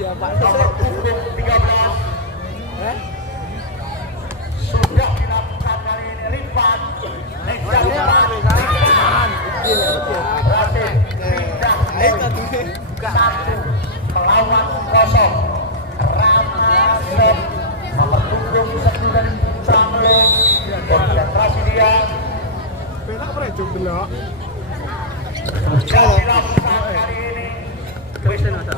Ya Pak. Nomor punggung 13. Sudah dilakukan kali ini Rifan. Berhasil pindah satu melawan 0. Ramadhan nomor punggung 9 Camlin. Konsentrasi dia. Penak prejo delok. Sudah dilakukan kali ini Rifan Adi.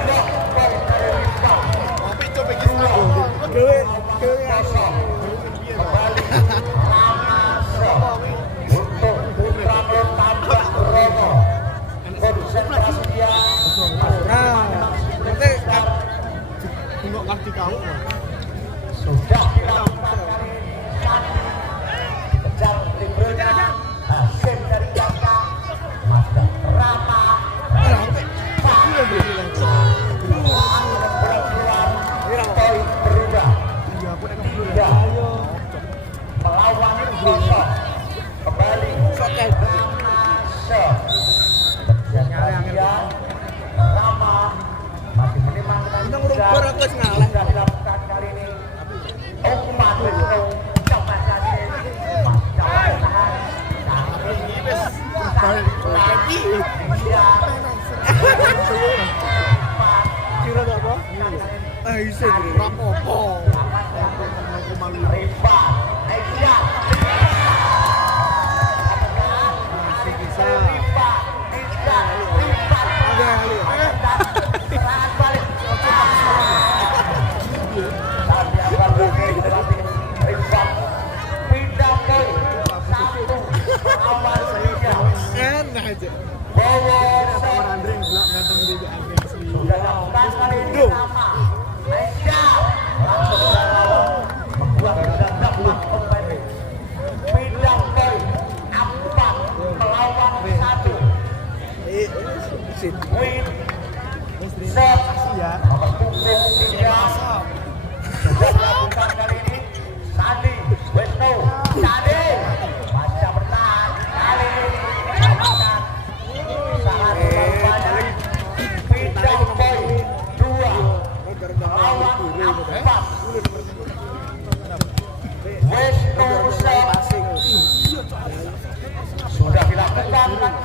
Blok poin dari Rifan. Tapi coba gawe Kembali Ramadhan untuk Putra Tambah Romo. Konsentrasi dia. nanti tengok kaki kamu. Sudah dilakukan kali ini Sandi dikejar libernya Hasim dari Jaka Mazda Rama poin berubah 3 melawan 0. Kembali Ramadhan Rama masih menimang dengan sudah dilakukan kali ini Ukman Wisnu coba saja masih coba bertahan Kira gak apa? Iso rapopo. Rifan Aisyah serangan balik Rifan pindah poin 1 melawan 3. Enak aja. Bowo Andre belak ganteng dia Andre asli. sudah lakukan kali ini sama Aisyah langsung lawan membuat gagap kembali pindah poin 4 melawan 1. Win set nomor punggung 3 sudah dilakukan kali ini Sandi Wisnu Sandi masih bertahan kali ini melakukan sangat berbahaya pindah poin 2 melawan 4. Wisnu set sudah dilakukan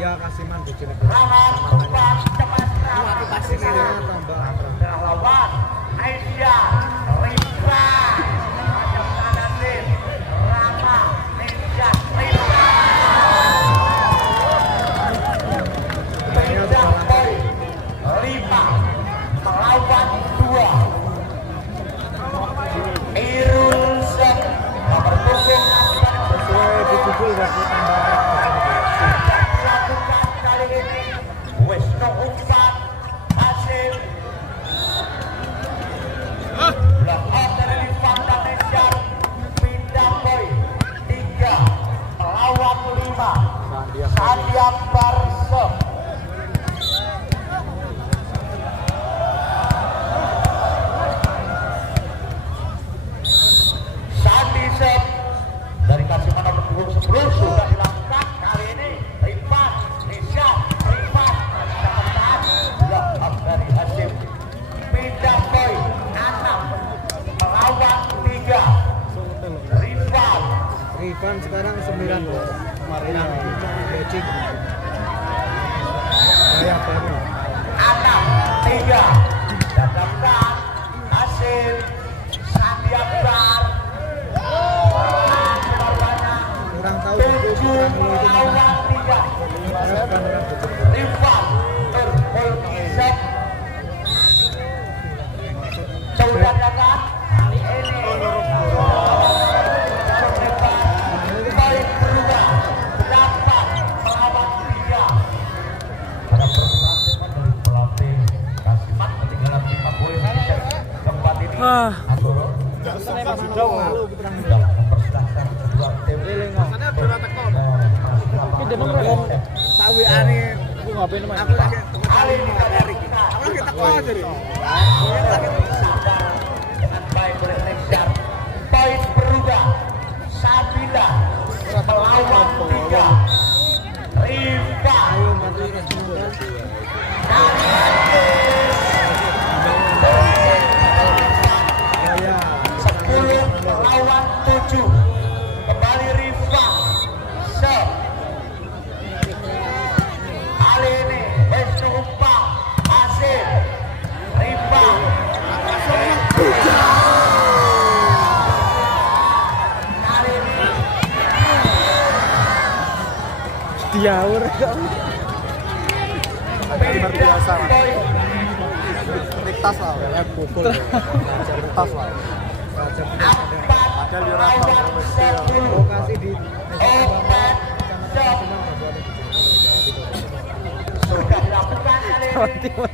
Ya kasiman bojone. Rahman umpan cepat lawan Aisyah Rifra macam kanan tim Rama Aisyah Rifra pindah poin 5 melawan 2. Irul Zek nomor punggung 6 dilakukan kali ini Wisnu umpan hasil block out dari Rifan dan Nesyar pindah poin 3 melawan 5. Sandiak Barso Sandi Sep dari Kasiman nomor punggung 10 sudah dilakukan kali ini Rifan Nesyar Rifan masih dapat tahan block out dari Hasim pindah poin 6 melawan 3. Rifan sekarang 9 kemarin Becik. Ya baru. 6-3 dapatkan hasil Sandi Akbar Kurang tahu 7 melawan 3. Rifan Terpulkisep sudah dapat kali ini poin berubah 8 melawan 3. Pada pertandingan dari pelatih Kasiman ketinggalan 5 poin di set keempat ini. Antoro sudah mempersilahkan kedua tim tahu ani aku ngapain main. Aku lagi kali ini dari kita aku lagi teko aja nih. dengan baik oleh Nesyar. Poin berubah 9 melawan 3. Rifan dari diawur. Ada biasa. Tas lah, ya pukul. Tas lah. Padahal dirasa lokasi di sudah dilakukan kali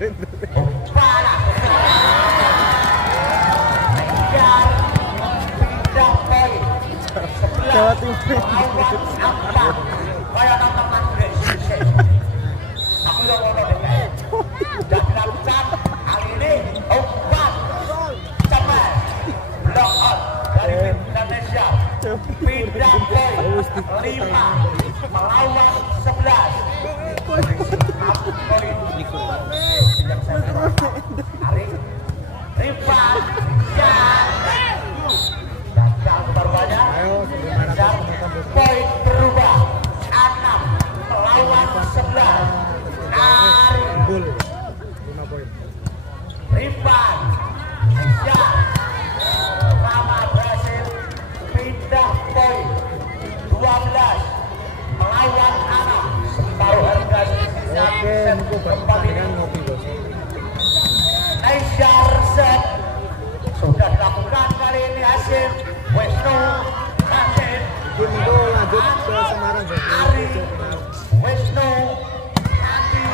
ini. Parah. Mengejar pindah poin. Jawa Timur. Lawan apa? Kayak nonton Madrid sih. Aku yang ngono deh. Sudah dilakukan kali ini. Umpan. Cepat. Block out dari Indonesia. Pindah poin 5 melawan 11. Ari Rifan gagal berubahnya. Poin berubah 6 melawan 11. Ari 5 poin. Rifan Rama berhasil pindah poin 12 melawan 6. Separuh harga sisa kembali. Aisyah Resep sudah dilakukan kali ini Hasim Wisnu Hasim Itu lanjut ke Semarang. Ari Wisnu Adi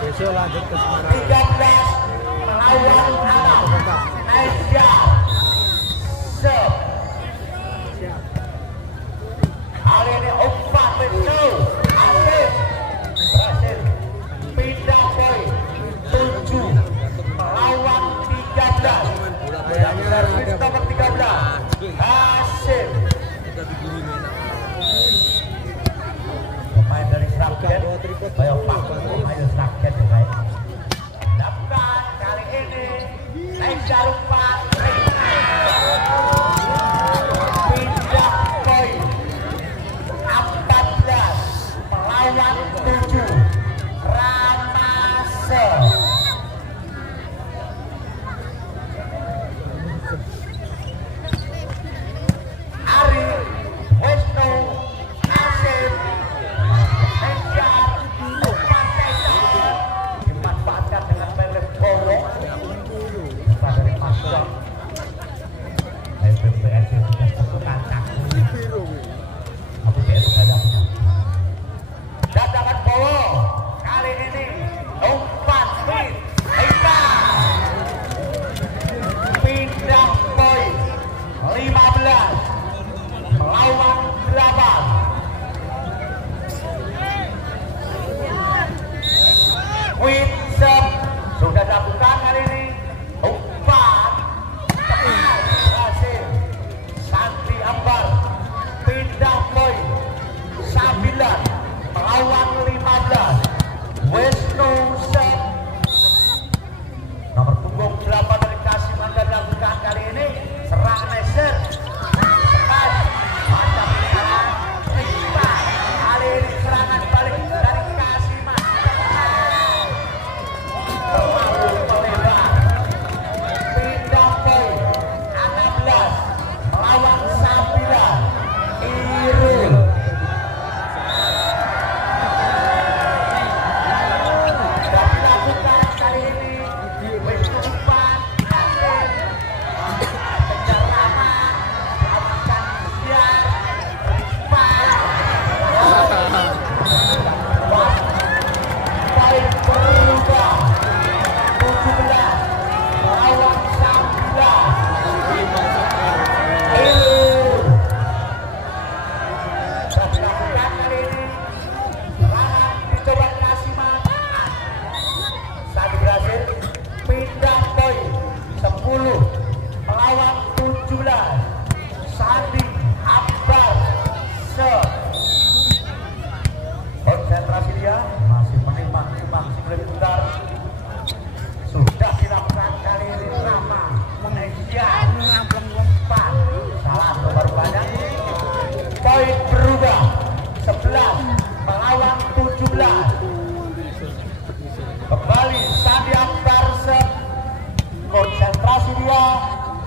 Besok lanjut ke Semarang. 13 melawan 6. Aisyah Resep kali ini umpan Wisnu Hasim berhasil pindah poin 7 melawan 13. Servis nomor 13 Hasim pemain dari Sragen Bayo Pak pemain Sragen lakukan kali ini Aisyah umpan pindah poin 14 melawan 7. Ramase Ari Wisnu Hasim mengejar umpan Taylor dimanfaatkan dengan pelek bolong dari Masuk BPS sudah tentukan tapi dia ada dan dapat bola kali ini umpan speed Eka pindah poin 15 melawan 8. Winsor sudah dilakukan kali ini umpan tepat berhasil Santi Ambar pindah poin 9 melawan 15. Wisnu Sep nomor punggung 8 dari Kasimandan dilakukan kali ini serang Neser tepat macam sekarang Rifan kali ini serangan balik dari Kasimandan terlalu melebar pindah poin 16 melawan 9. Irul sudah dilakukan kali ini Wisnu umpan Hasim kejar Rama dilakukan biar Rifan poin berubah 17 melawan 19. Irul sudah dilakukan kali ini serangan dicoba Kasiman saat berhasil pindah poin 10 melawan 17. Sandi Akbar konsentrasi dia masih menimbang-nimbang sebelum putar. Sudah dilakukan kali ini Rama mengejar umpan salah nomor banyak. Poin berubah 11 melawan 17. Kembali Sandi Akbar konsentrasi dia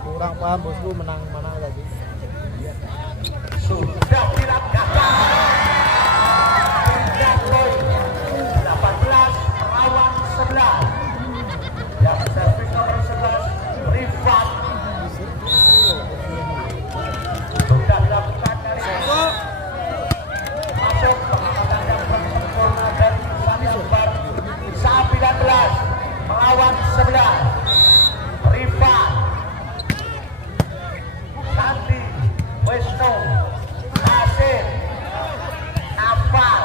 kurang Wah, bosku menang mana lagi? Sudah dilakukan. Pindah poin 18 melawan 11. Yang servis nomor 11 Rifat. Sudah dilakukan dari masuk pengamatan yang sempurna dari Sani Super 19 melawan 11. Rifat Sandi Wisnu Hasil Nafal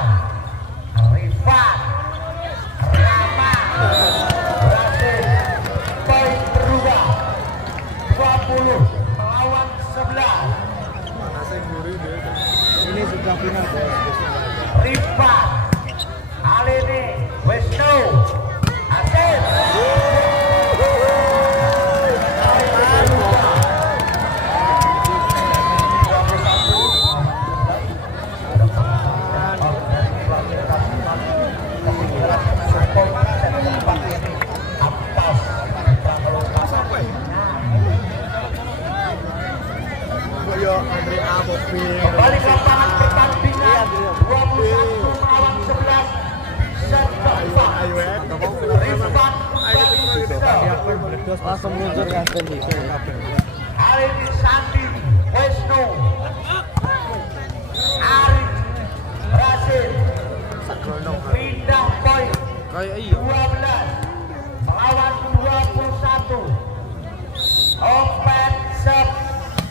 Rifat Rama berhasil poin berubah 20 melawan 11. Ini sudah final. Rifat kali ini Wisnu Hasil kembali ke lapangan pertandingan 21 melawan 11 set keempat. Rifat Langsung muncul kan hari ini Sandi Wisnu Ari berhasil pindah poin 12 melawan 21. Open set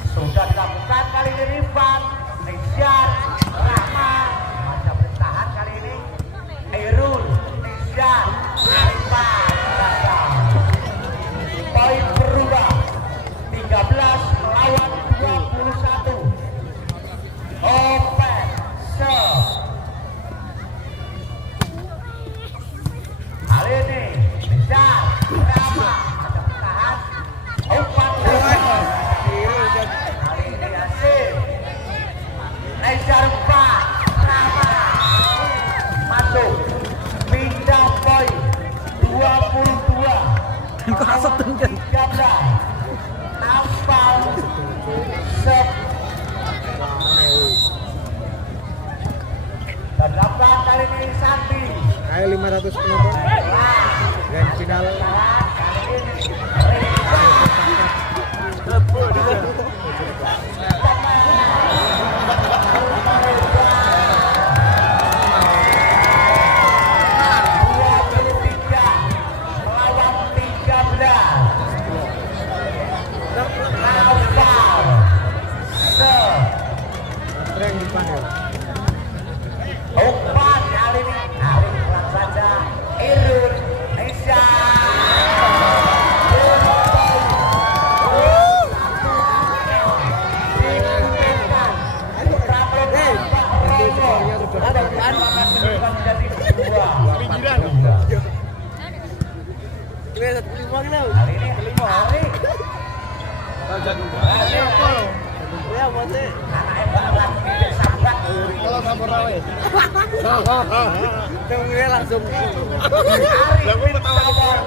sudah dilakukan kali ini Rifat Nisyar Rahma masa bertahan kali ini Irul Nisyar Rifat gagal. Poin berubah 13 melawan 21. Open set kali ini Nisyar Rahma masa bertahan umpan gagal. Kali ini Hasil Nisyar Rahma masuk pindah poin 22 13 Nafal Sep dan dapat kali ini Sandi. Ayo 500 penonton. Grand final. Kali ini Tren dipanggil. umpan kali ini Arif pelan saja Irul Nisha hari ini kelima hari Ya, Bose. anak hebat tidak sabar Kalau Sampurawe. Tunggu langsung. Arif bin Sabar